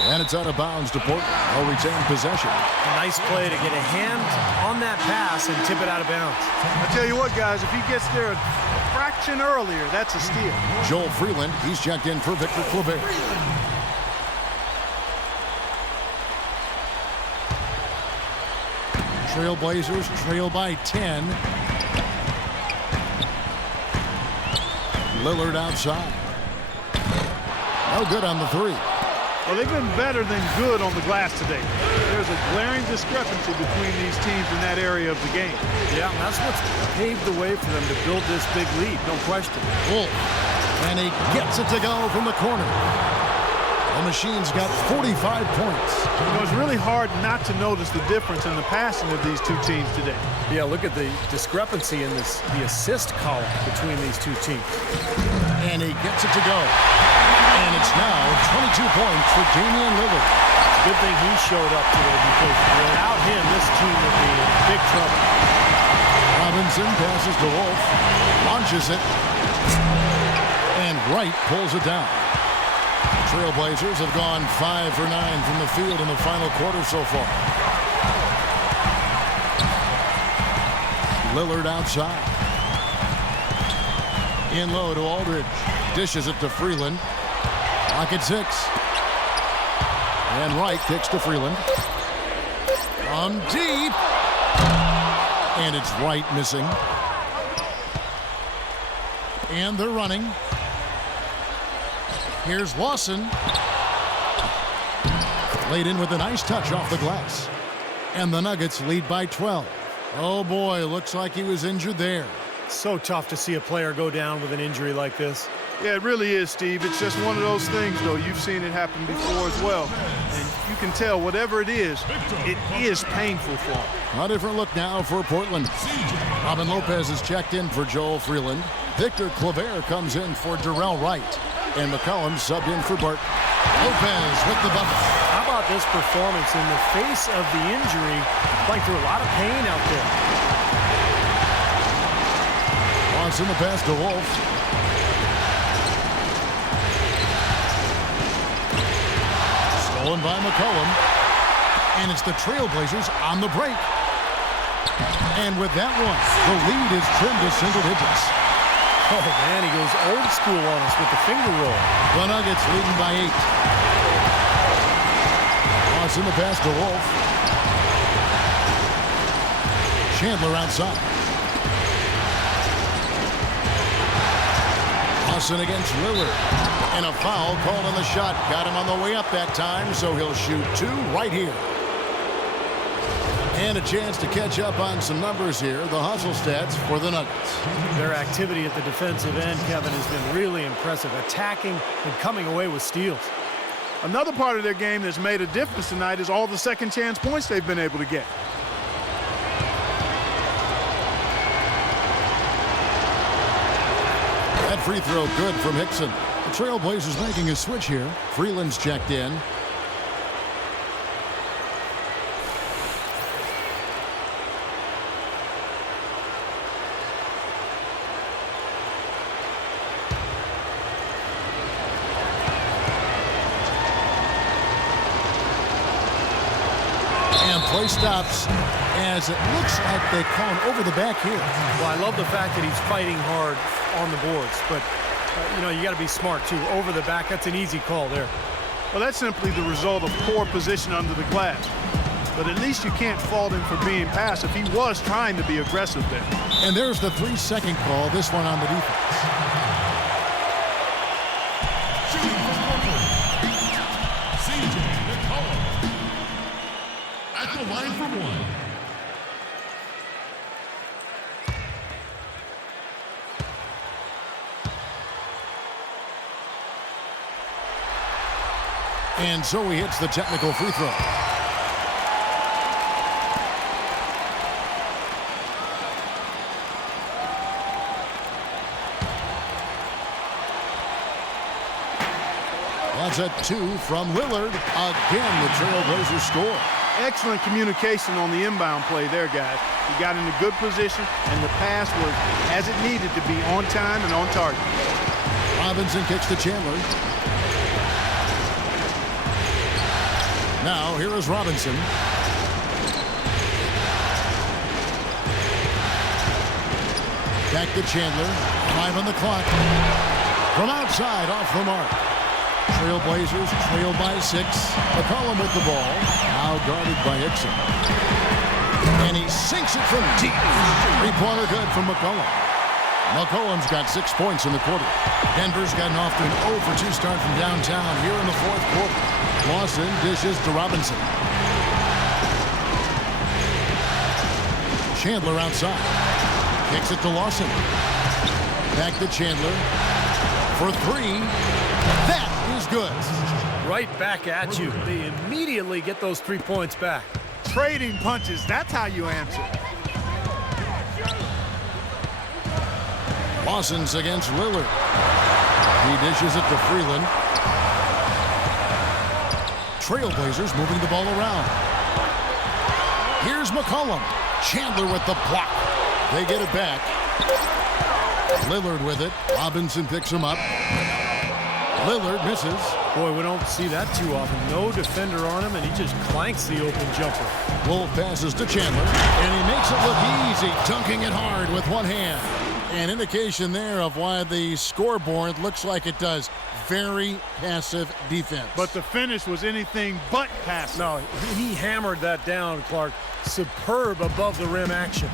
And it's out of bounds to Portland. I'll retain possession. A nice play to get a hand on that pass and tip it out of bounds. I tell you what, guys, if he gets there a fraction earlier, that's a steal. Joel Freeland, he's checked in for Victor Claver. Trailblazers trail by 10. Lillard outside. No good on the three. Well, they've been better than good on the glass today. There's a glaring discrepancy between these teams in that area of the game. Yeah, and that's what's paved the way for them to build this big lead, no question. Wolf, and he gets it to go from the corner. The machine's got 45 points. You know, it's really hard not to notice the difference in the passing of these two teams today. Yeah, look at the discrepancy in the assist column between these two teams. And he gets it to go. And it's now 22 points for Damian Lillard. It's a good thing he showed up today because without him, this team would be in big trouble. Robinson passes to Wolf, launches it, and Wright pulls it down. Trailblazers have gone 5 for 9 from the field in the final quarter so far. Lillard outside. In low to Aldridge. Dishes it to Freeland. Clock at 6. And Wright kicks to Freeland. From deep. And it's Wright missing. And they're running. Here's Lawson. Laid in with a nice touch off the glass. And the Nuggets lead by 12. Oh boy, looks like he was injured there. So tough to see a player go down with an injury like this. Yeah, it really is, Steve. It's just one of those things, though. You've seen it happen before as well. And you can tell, whatever it is painful for him. A different look now for Portland. Robin Lopez is checked in for Joel Freeland. Victor Claver comes in for Darrell Wright. And McCollum subbed in for Bart. Lopez with the bump. How about this performance in the face of the injury, playing through a lot of pain out there. Wants in the pass to Wolf. Stolen by McCollum. And it's the Trailblazers on the break. And with that one, the lead is trimmed to single digits. Oh, man, he goes old school on us with the finger roll. The Nuggets leading by 8. Toss in the pass to Wolf. Chandler outside. Lawson against Lillard. And a foul called on the shot. Got him on the way up that time, so he'll shoot 2 right here. And a chance to catch up on some numbers here. The hustle stats for the Nuggets. Their activity at the defensive end, Kevin, has been really impressive. Attacking and coming away with steals. Another part of their game that's made a difference tonight is all the second chance points they've been able to get. That free throw good from Hickson. The Trailblazers making a switch here. Freeland's checked in. And play stops. as it looks like they call him over the back here. Well, I love the fact that he's fighting hard on the boards, but you know, you got to be smart too. Over the back, that's an easy call there. Well, that's simply the result of poor position under the glass. But at least you can't fault him for being passive. He was trying to be aggressive there. And there's the 3-second call, this one on the defense. Shooting from Brooklyn, C.J. McCollum. At the line for one. And so he hits the technical free throw. That's a 2 from Lillard. Again, the Trailblazers score. Excellent communication on the inbound play there, guys. He got in a good position, and the pass was as it needed to be, on time and on target. Robinson kicks to Chandler. Now, here is Robinson. Back to Chandler. 5 on the clock. From outside, off the mark. Trailblazers trail by 6. McCollum with the ball. Now guarded by Hickson. And he sinks it from deep. 3-pointer good from McCollum. McCollum's got 6 points in the quarter. Denver's gotten off to an 0-for-2 start from downtown here in the 4th quarter. Lawson dishes to Robinson. Chandler outside. Kicks it to Lawson. Back to Chandler. For 3. That is good. Right back at you. They immediately get those 3 points back. Trading punches, that's how you answer. Lawson's against Lillard. He dishes it to Freeland. Trailblazers moving the ball around. Here's McCollum. Chandler with the block. They get it back. Lillard with it. Robinson picks him up. Lillard misses. Boy, we don't see that too often. No defender on him, and he just clanks the open jumper. Wolf passes to Chandler, and he makes it look easy, dunking it hard with one hand. An indication there of why the scoreboard looks like it does. Very passive defense. But the finish was anything but passive. No, he hammered that down, Clark. Superb above the rim action.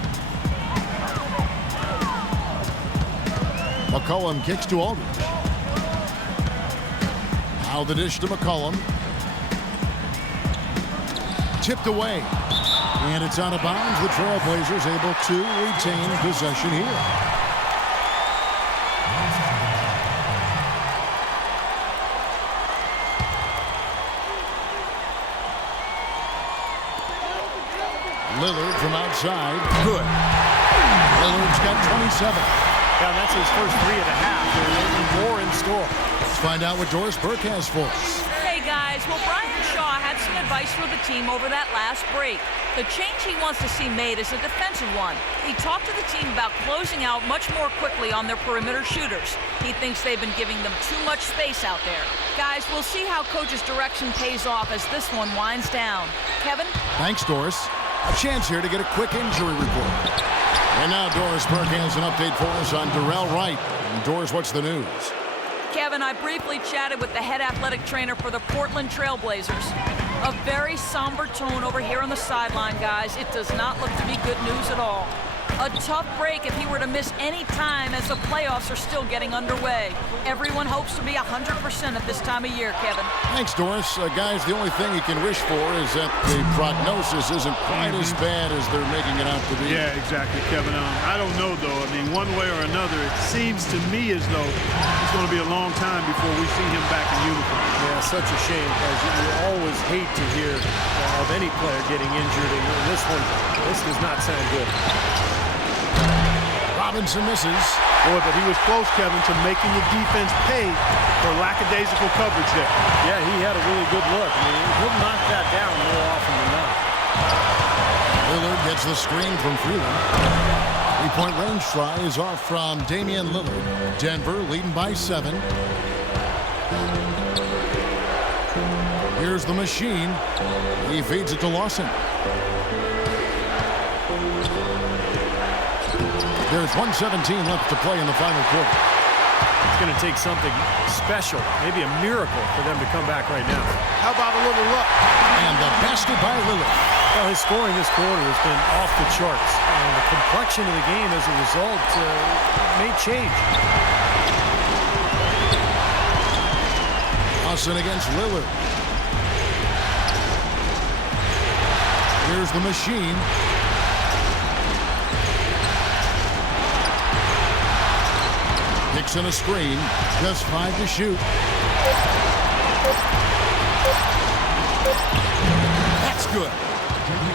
McCollum kicks to Aldridge. Now the dish to McCollum. Tipped away. And it's out of bounds. The Trailblazers able to retain possession here. Lillard from outside. Good. Lillard's got 27. Yeah, that's his first 3 and a half. There's more in store. Let's find out what Doris Burke has for us. Hey, guys. Well, Brian Shaw had some advice for the team over that last break. The change he wants to see made is a defensive one. He talked to the team about closing out much more quickly on their perimeter shooters. He thinks they've been giving them too much space out there. Guys, we'll see how Coach's direction pays off as this one winds down. Kevin? Thanks, Doris. A chance here to get a quick injury report. And now Doris Burke has an update for us on Darrell Wright. And Doris, what's the news? Kevin, I briefly chatted with the head athletic trainer for the Portland Trailblazers. A very somber tone over here on the sideline, guys. It does not look to be good news at all. A tough break if he were to miss any time as the playoffs are still getting underway. Everyone hopes to be 100% at this time of year, Kevin. Thanks, Doris. Guys, the only thing you can wish for is that the prognosis isn't quite as bad as they're making it out to be. Yeah, exactly, Kevin. I don't know, though. I mean, one way or another, it seems to me as though it's going to be a long time before we see him back in uniform. Yeah, such a shame, because you always hate to hear of any player getting injured, and this does not sound good. Robinson misses. Boy, but he was close, Kevin, to making the defense pay for lackadaisical coverage there. Yeah, he had a really good look. I mean, he'll knock that down more often than not. Lillard gets the screen from Freeland. 3-point range try is off from Damian Lillard. Denver leading by 7. Here's the machine. He feeds it to Lawson. There's 1:17 left to play in the final quarter. It's going to take something special, maybe a miracle, for them to come back right now. How about a little luck? And the basket by Lillard. Well, his scoring this quarter has been off the charts. And the complexion of the game as a result may change. Lawson against Lillard. Here's the machine. Picks in a screen. Just 5 to shoot. That's good.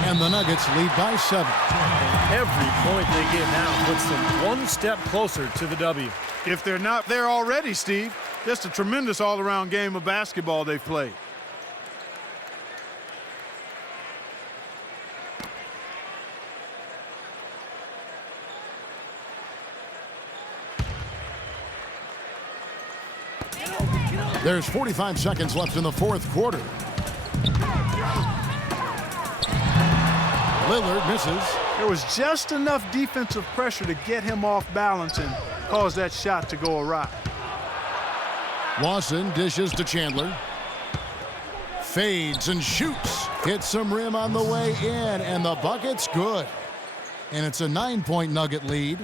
And the Nuggets lead by 7. Every point they get now puts them one step closer to the W. If they're not there already, Steve, just a tremendous all-around game of basketball they've played. There's 45 seconds left in the fourth quarter. Lillard misses. There was just enough defensive pressure to get him off balance and cause that shot to go awry. Lawson dishes to Chandler. Fades and shoots. Hits some rim on the way in, and the bucket's good. And it's a 9-point Nugget lead.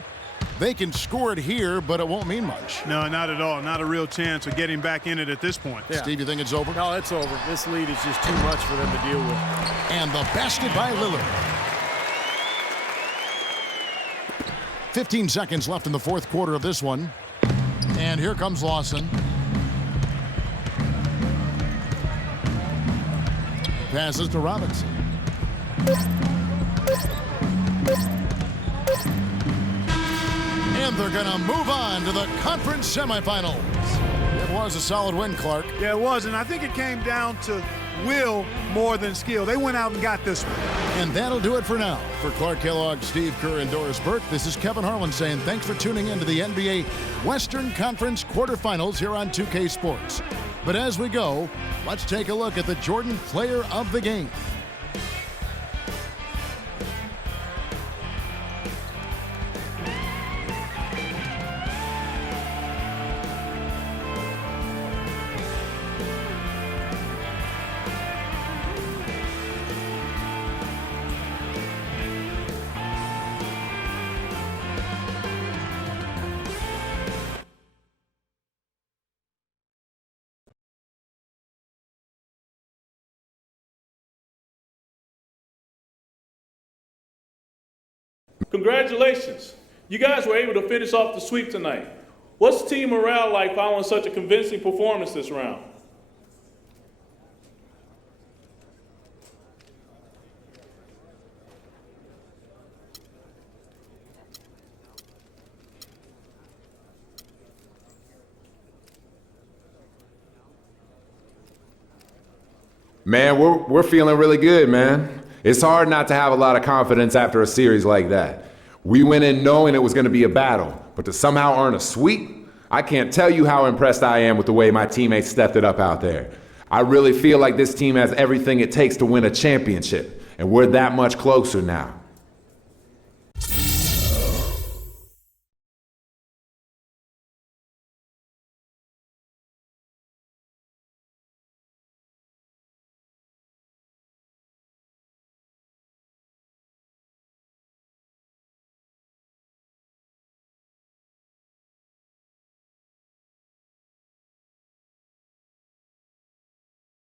They can score it here, but it won't mean much. No, not at all. Not a real chance of getting back in it at this point. Yeah. Steve, you think it's over? No, it's over. This lead is just too much for them to deal with. And the basket by Lillard. 15 seconds left in the fourth quarter of this one. And here comes Lawson. Passes to Robinson. And they're going to move on to the conference semifinals. It was a solid win, Clark. Yeah, it was, and I think it came down to will more than skill. They went out and got this one. And that'll do it for now. For Clark Kellogg, Steve Kerr, and Doris Burke, this is Kevin Harlan saying thanks for tuning in to the NBA Western Conference quarterfinals here on 2K Sports. But as we go, let's take a look at the Jordan Player of the Game. Congratulations. You guys were able to finish off the sweep tonight. What's team morale like following such a convincing performance this round? Man, we're feeling really good, man. It's hard not to have a lot of confidence after a series like that. We went in knowing it was going to be a battle, but to somehow earn a sweep, I can't tell you how impressed I am with the way my teammates stepped it up out there. I really feel like this team has everything it takes to win a championship, and we're that much closer now.